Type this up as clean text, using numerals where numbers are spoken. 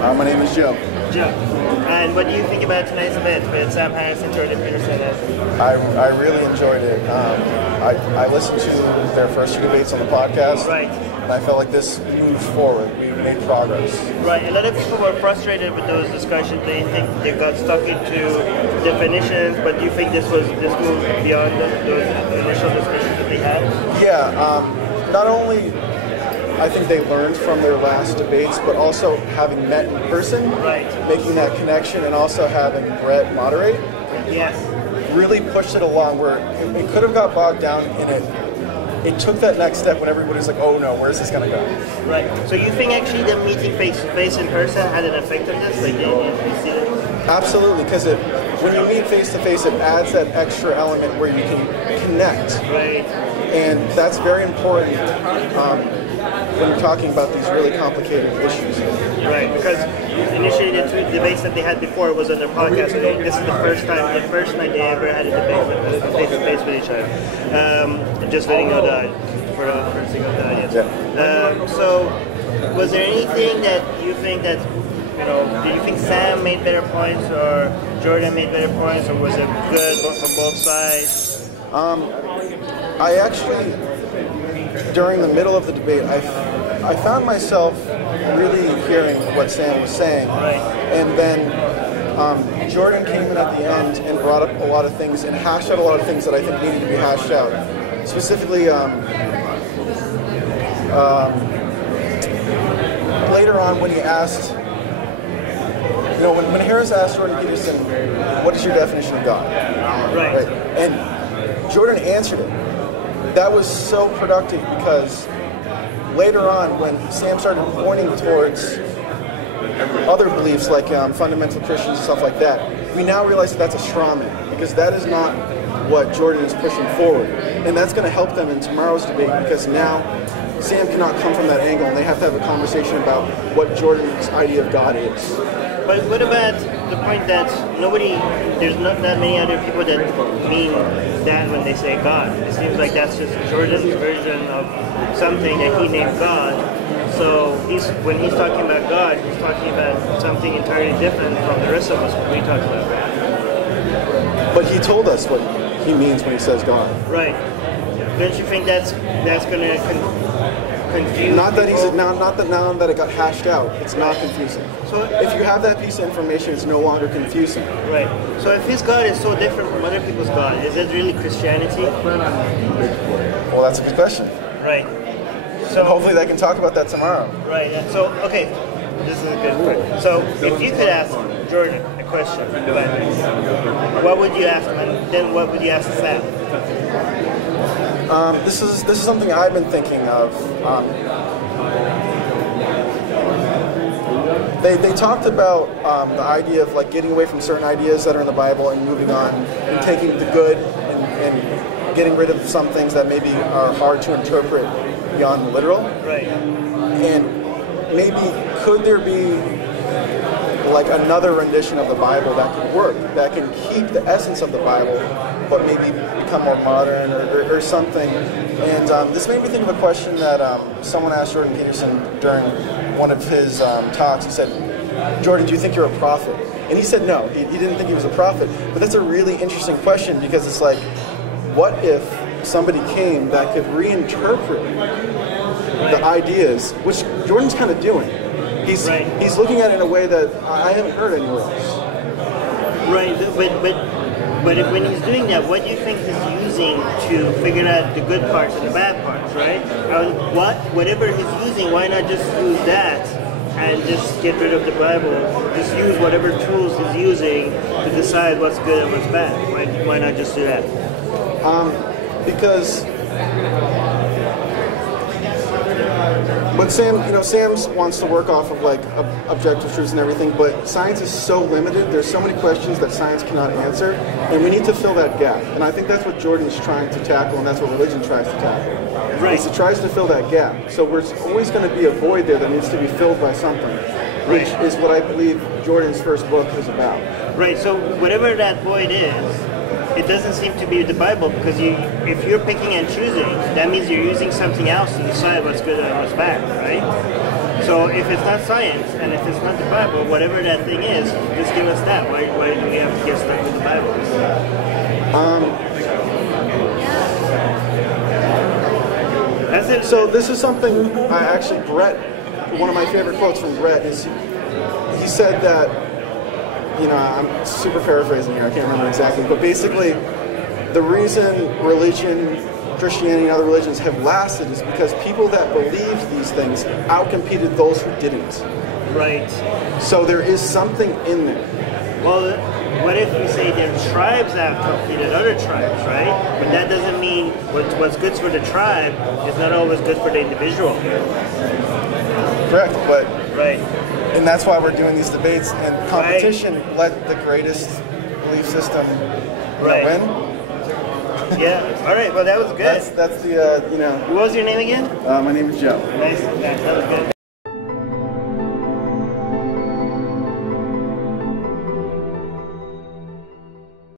My name is Joe. Joe. And what do you think about tonight's event with Sam Harris and Jordan Peterson? I really enjoyed it. I listened to their first two debates on the podcast. Right. And I felt like this moved forward. We made progress. Right. A lot of people were frustrated with those discussions. They think they got stuck into definitions, but do you think this moved beyond those initial discussions that they had? Yeah. Not only I think they learned from their last debates, but also having met in person, right, making that connection, and also having Bret moderate, yes, really pushed it along where it could have got bogged down in it. It took that next step when everybody's like, oh no, where's this going to go? Right. So you think actually the meeting face-to-face in person had an effect on this? Like, you see that? Absolutely, because when you meet face-to-face, it adds that extra element where you can connect. Right. And that's very important when you're talking about these really complicated issues. Right, because initially the two debates that they had before was on their podcast. So this is the first night they ever had a debate face-to-face with each other. Just letting you know that for a single yes. Yeah. So, was there anything that you think that, do you think Sam made better points or Jordan made better points, or was it good from both sides? I actually, during the middle of the debate, I found myself really hearing what Sam was saying. Right. And then Jordan came in at the end and brought up a lot of things and hashed out a lot of things that I think needed to be hashed out. Specifically, later on when he asked, when Harris asked Jordan Peterson, what is your definition of God? Right. And Jordan answered it. That was so productive because later on when Sam started pointing towards other beliefs like fundamental Christians and stuff like that, we now realize that that's a straw man because that is not what Jordan is pushing forward. And that's going to help them in tomorrow's debate because now Sam cannot come from that angle and they have to have a conversation about what Jordan's idea of God is. But what about the point that there's not that many other people that mean that when they say God? It seems like that's just Jordan's version of something that he named God. So when he's talking about God, he's talking about something entirely different from the rest of us when we talk about God. But he told us what he means when he says God. Right. Don't you think that's going to confuse? Not that now that it got hashed out, it's not confusing. So if you have that piece of information, it's no longer confusing. Right. So if his God is so different from other people's God, is it really Christianity? Well, that's a good question. Right. So hopefully they can talk about that tomorrow. Right. So okay, this is a good point. So if you could ask Jordan a question about this, what would you ask him, and then what would you ask Sam? This is something I've been thinking of. They talked about the idea of like getting away from certain ideas that are in the Bible and moving on and taking the good and getting rid of some things that maybe are hard to interpret beyond the literal. Right. And maybe could there be like another rendition of the Bible that could work, that can keep the essence of the Bible, but maybe become more modern or something. And this made me think of a question that someone asked Jordan Peterson during one of his talks. He said, Jordan, do you think you're a prophet? And he said no, he didn't think he was a prophet. But that's a really interesting question because it's like, what if somebody came that could reinterpret the ideas, which Jordan's kind of doing. He's looking at it in a way that I haven't heard anywhere else. Right, but when he's doing that, what do you think he's using to figure out the good parts and the bad parts, right? Whatever he's using, why not just use that and just get rid of the Bible? Just use whatever tools he's using to decide what's good and what's bad. Why not just do that? Because but Sam wants to work off of like objective truths and everything, but science is so limited. There's so many questions that science cannot answer, and we need to fill that gap. And I think that's what Jordan's trying to tackle, and that's what religion tries to tackle. Right. It tries to fill that gap. So there's always going to be a void there that needs to be filled by something, which is what I believe Jordan's first book is about. Right. So whatever that void is, it doesn't seem to be the Bible, because if you're picking and choosing, that means you're using something else to decide what's good and what's bad, right? So if it's not science and if it's not the Bible, whatever that thing is, just give us that. Why do we have to get stuck with the Bible? That's it. So this is something Bret, one of my favorite quotes from Bret is he said that, I'm super paraphrasing here, I can't remember exactly, but basically the reason religion, Christianity and other religions have lasted is because people that believed these things outcompeted those who didn't. Right. So there is something in there. Well, what if you say there are tribes that have competed other tribes, right? But that doesn't mean what's good for the tribe is not always good for the individual. Correct, but right. And that's why we're doing these debates and competition. Right. Let the greatest belief system win. Yeah. All right. Well, that was good. That's the What was your name again? My name is Joe. Nice. That was good.